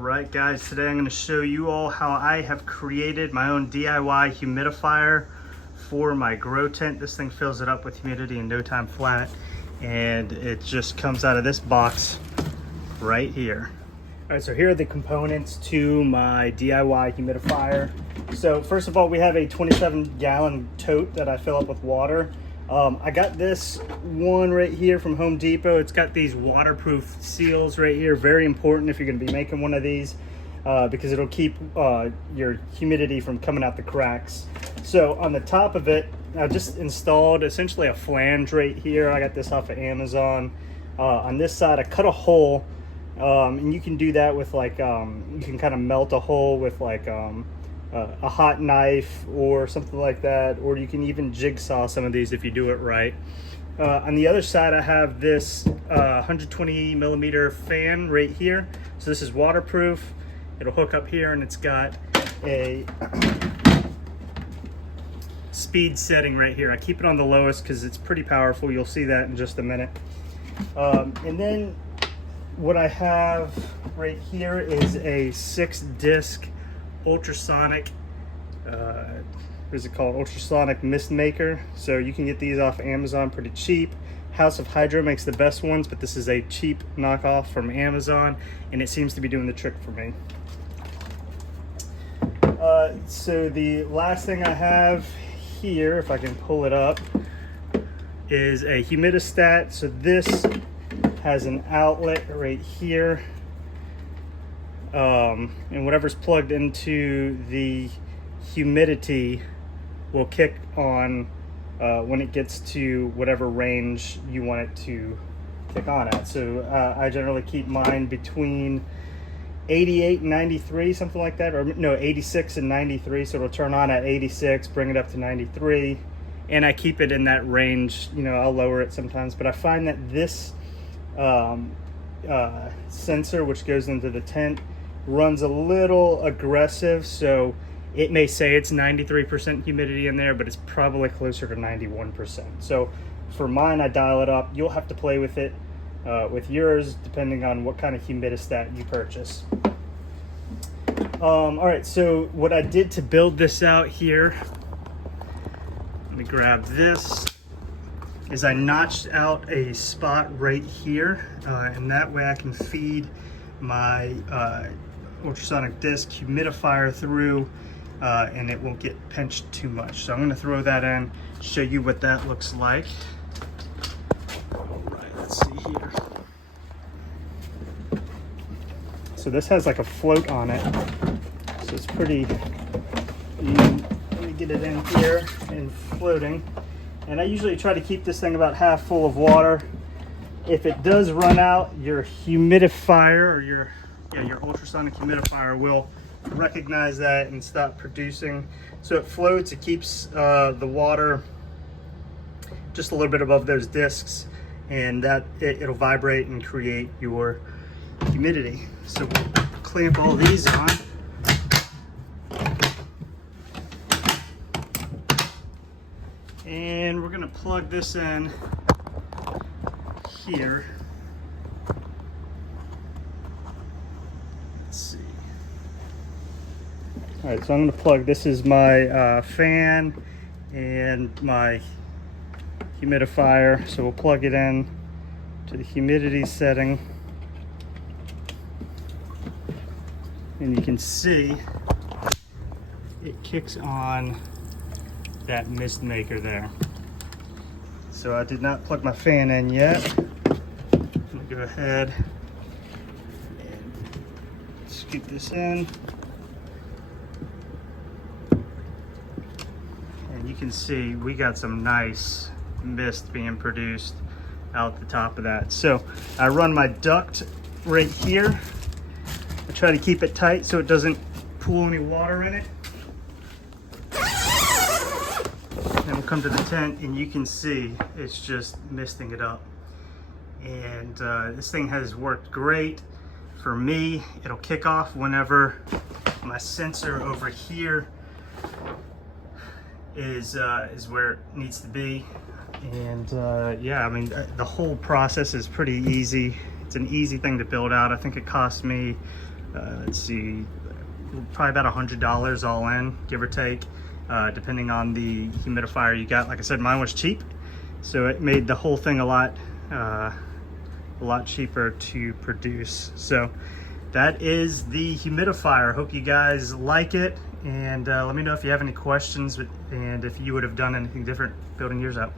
Alright guys, today I'm going to show you all how I have created my own DIY humidifier for my grow tent. This thing fills it up with humidity in no time flat, and it just comes out of this box right here. Alright, so here are the components to my DIY humidifier. So first of all, we have a 27-gallon tote that I fill up with water. I got this one right here from Home Depot. It's got these waterproof seals right here. Very important if you're going to be making one of these because it'll keep your humidity from coming out the cracks. So on the top of it, I just installed essentially a flange right here. I got this off of Amazon. On this side, I cut a hole, and you can do that with like, you can kind of melt a hole with like a hot knife or something like that, or you can even jigsaw some of these if you do it right. On the other side, I have this 120 millimeter fan right here. So this is waterproof. It'll hook up here, and it's got a speed setting right here. I keep it on the lowest because it's pretty powerful. You'll see that in just a minute. And then what I have right here is a 6-disc ultrasonic, what is it called? Ultrasonic mist maker. So you can get these off Amazon pretty cheap. House of Hydro makes the best ones, but this is a cheap knockoff from Amazon, and it seems to be doing the trick for me. So the last thing I have here, if I can pull it up, is a humidistat. So this has an outlet right here. And whatever's plugged into the humidity will kick on when it gets to whatever range you want it to kick on at. So I generally keep mine between 88 and 93, something like that, or no, 86 and 93. So it'll turn on at 86, bring it up to 93, and I keep it in that range. You know, I'll lower it sometimes, but I find that this sensor, which goes into the tent, runs a little aggressive. So it may say it's 93% humidity in there, but it's probably closer to 91%. So for mine, I dial it up. You'll have to play with it with yours, depending on what kind of humidistat you purchase. All right, so what I did to build this out here, let me grab this, is I notched out a spot right here, and that way I can feed my ultrasonic disc humidifier through, and it won't get pinched too much. So I'm going to throw that in, show you what that looks like. All right, let's see here. So this has like a float on it, so it's pretty, let me get it in here and floating. And I usually try to keep this thing about half full of water. If it does run out, your humidifier or your ultrasonic humidifier will recognize that and stop producing. So it floats, it keeps the water just a little bit above those discs, and that it'll vibrate and create your humidity. So we'll clamp all these on. And we're gonna plug this in here. Let's see. All right, so I'm gonna plug, this is my fan and my humidifier. So we'll plug it in to the humidity setting. And you can see it kicks on that mist maker there. So I did not plug my fan in yet. I'm gonna go ahead and scoop this in. And you can see we got some nice mist being produced out the top of that. So I run my duct right here. I try to keep it tight so it doesn't pool any water in it. And we'll come to the tent, and you can see it's just misting it up. And this thing has worked great for me. It'll kick off whenever my sensor over here is where it needs to be. And yeah, I mean, the whole process is pretty easy. It's an easy thing to build out. I think it cost me, let's see, probably about $100 all in, give or take, depending on the humidifier you got. Like I said, mine was cheap, so it made the whole thing a lot cheaper to produce. So that is the humidifier. Hope you guys like it, and let me know if you have any questions and if you would have done anything different building yours out.